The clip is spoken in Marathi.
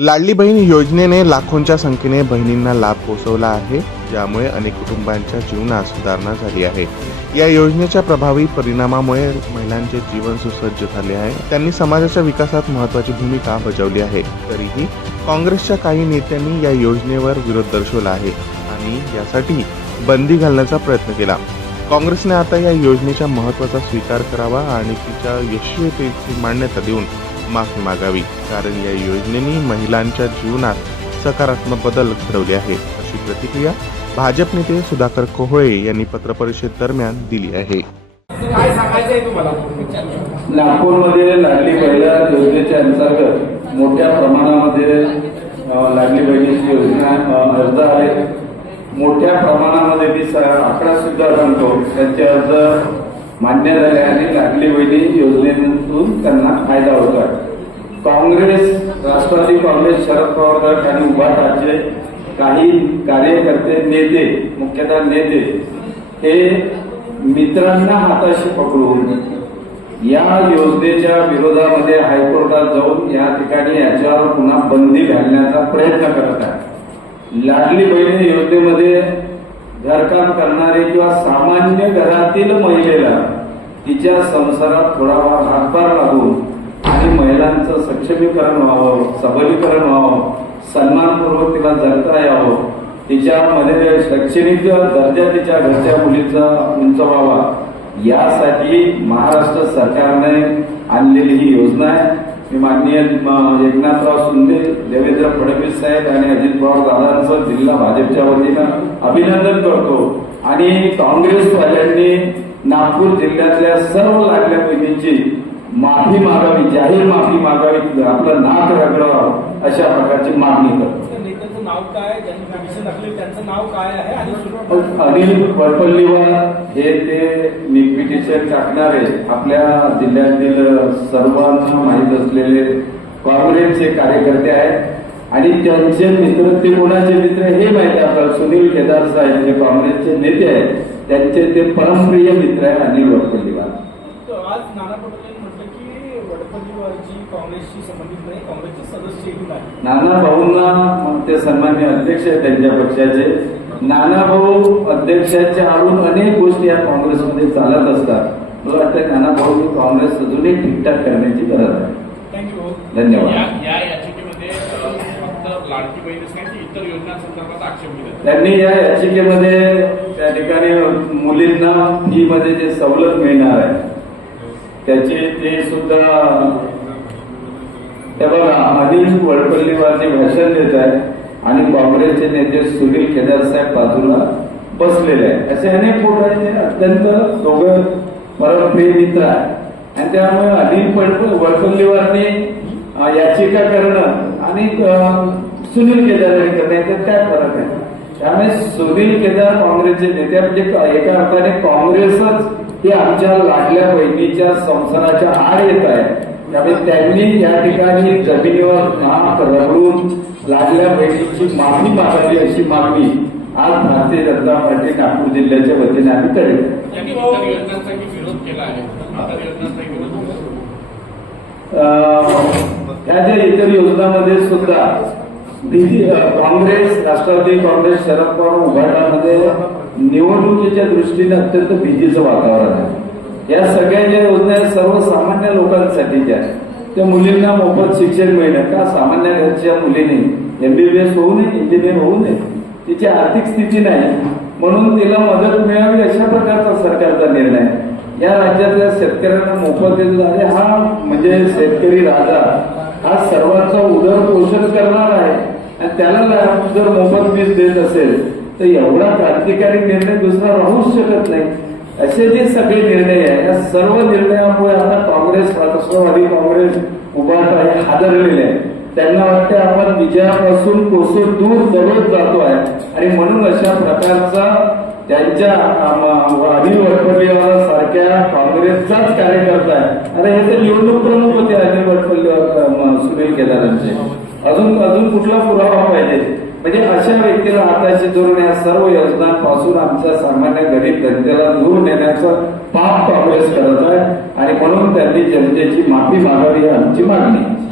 लाडली बहीण योजनेने लाखोंच्या संख्येने बहिणींना लाभ पोहोचवला आहे ज्यामुळे अनेक कुटुंबांच्या जीवनात सुधारणा झाली आहे. या योजनेच्या प्रभावी परिणामामुळे महिलांचे जीवन सुसज्ज झाले आहे. त्यांनी समाजाच्या विकासात महत्त्वाची भूमिका बजावली आहे. तरीही काँग्रेसच्या काही नेत्यांनी या योजनेवर विरोध दर्शवला आहे आणि यासाठी बंदी घालण्याचा प्रयत्न केला. काँग्रेसने आता या योजनेच्या महत्त्वाचा स्वीकार करावा आणि तिच्या यशस्वीतेची मान्यता देऊन माफी मागावी. कारण या योजनेने महिलांच्या जीवनात सकारात्मक बदल घडवले आहे अशी प्रतिक्रिया भाजप नेते सुधाकर कोहळे यांनी पत्रपरिषद दरम्यान दिली आहे. काय सांगायचंय तुम्हाला? नागपूरमध्ये लाडली महिला योजनेच्या अंतर्गत मोठ्या प्रमाणामध्ये लाडली बहिणीची योजना अर्ज आहे मोठ्या प्रमाणामध्ये मी स- आकडा सुद्धा सांगतो. त्यांचे अर्ज मान्य झाले आणि लाडली बहिणी योजनेतून त्यांना फायदा होतोय. काँग्रेस राष्ट्रवादी काँग्रेस शरद पवार गट आणि राज्य काही कार्यकर्ते नेते मुख्यतः नेते हे मित्रांना हाताशी पकडून या योजनेच्या विरोधामध्ये हायकोर्टात जाऊन या ठिकाणी याच्यावर पुन्हा बंदी घालण्याचा प्रयत्न करत आहे लाडली बहिणी योजनेमध्ये घरकाम करणारे किंवा सामान्य घरातील महिलेला तिच्या संसारात थोडाफार हातभार लागून आणि महिलांचं सक्षमीकरण व्हावं सबलीकरण व्हावं सन्मानपूर्वक तिला जगता यावं तिच्यामध्ये शैक्षणिक दर्जा तिच्या घरच्या मुलीचा उंच व्हावा यासाठी महाराष्ट्र सरकारने आणलेली ही योजना आहे. मी माननीय एकनाथराव शिंदे देवेंद्र फडणवीस साहेब आणि अजित पवार दादांचं जिल्हा भाजपच्या वतीनं अभिनंदन करतो. आणि काँग्रेसवाल्यांनी नागपूर जिल्ह्यातल्या सर्व लाडल्या बहिणींची माफी मागावी जाहीर माफी मागावी आपलं नाक रगडावं अशा प्रकारची मागणी करतो. अनिल वडपल्लीवर हे ते पिटिशन टाकणारे आपल्या जिल्ह्यातील सर्वांना माहीत असलेले काँग्रेसचे कार्यकर्ते आहेत. आणि त्यांचे मित्र ते कोणाचे मित्र हे माहिती आपल्याला? सुनील केदार साहेब जे काँग्रेसचे नेते आहेत. त्यांचे ते परमप्रिय मित्र आहे अनिल वडपल्लीवार. आज नाना पटोले म्हटलं की वडपल्लीवरची काँग्रेसशी संबंधित नाही काँग्रेसचे सदस्यही नाही नाना भाऊंना मग ते सन्मान्य अध्यक्ष आहेत त्यांच्या पक्षाचे. नाना भाऊ अध्यक्षाच्या आवून अनेक गोष्टी या काँग्रेसमध्ये चालत असतात. मला वाटतं नाना भाऊ काँग्रेस अजूनही ठीकठाक करण्याची गरज आहे. थँक्यू धन्यवाद. त्यांनी या याचिकेमध्ये त्या ठिकाणी मुलींना फी मध्ये जे सवलत मिळणार आहे त्याचे ते सुद्धा ते बघा अनिल वडपल्लीवारचे भाषण देत आहे आणि काँग्रेसचे नेते सुनील केदार साहेब बाजूला बसलेले आहेत. असे अनेक फोटो आहेत अत्यंत दोघं परमप्रिय मित्र आहे आणि त्यामुळे अनिल पड- वडपल्लीवारने याचिका करणं आणि सुनील केदार करणं याच्यात काय फरक आहे? त्यामुळे सुनील केदार काँग्रेसचे नेते म्हणजे एका अर्थाने काँग्रेसच ही आमच्या लाडल्या बहिणीच्या संसाराच्या आड येत आहे. त्यामुळे त्यांनी या ठिकाणी जमिनीवर नाक रगडून लाडल्या बहिणीची मागणी मागावी अशी मागणी आज भारतीय जनता पार्टी नागपूर जिल्ह्याच्या वतीने आम्ही केला. त्या ज्या इतर योजनांमध्ये सुद्धा काँग्रेस राष्ट्रवादी काँग्रेस शरद पवार उभारण्यामध्ये निवडणुकीच्या दृष्टीने अत्यंत भीतीचं वातावरण आहे. या सगळ्या ज्या योजना आहेत सर्वसामान्य लोकांसाठी ज्या त्या मुलींना मोफत शिक्षण मिळणं का? सामान्य घरच्या मुलीने एमबीबीएस होऊ नये इंजिनियर होऊ नये तिची आर्थिक स्थिती नाही म्हणून तिला मदत मिळावी अशा प्रकारचा सरकारचा निर्णय या राज्यातल्या शेतकऱ्यांना मोफत दिला हा म्हणजे शेतकरी राजा हा सर्वांचा उदरपोषण करणार आहे. आणि त्याला जर मोफत वीज देत असेल तर एवढा क्रांतिकारी निर्णय दुसरा राहूच शकत नाही. असे जे सगळे निर्णय आहे या सर्व निर्णयामुळे आता काँग्रेस राष्ट्रवादी काँग्रेस उभाटा आहे हादरलेले आहे त्यांना वाटते आपण विजयापासून कोसो दूर दळत जातो आहे. आणि म्हणून अशा प्रकारचा त्यांच्या अम, अनिल सारख्या काँग्रेसचाच कार्यकर्ता आहे. अरे हे तर निवडणूक प्रमुख केदारांचे अजून अजून कुठला पुरावा पाहिजे? म्हणजे अशा व्यक्तीला हाताशी धरून या सर्व योजनांपासून आमच्या सामान्य गरीब जनतेला दूर नेण्याचं पाप काँग्रेस करत आहे. आणि म्हणून त्यांनी जनतेची माफी मागावी आमची मागणी आहे.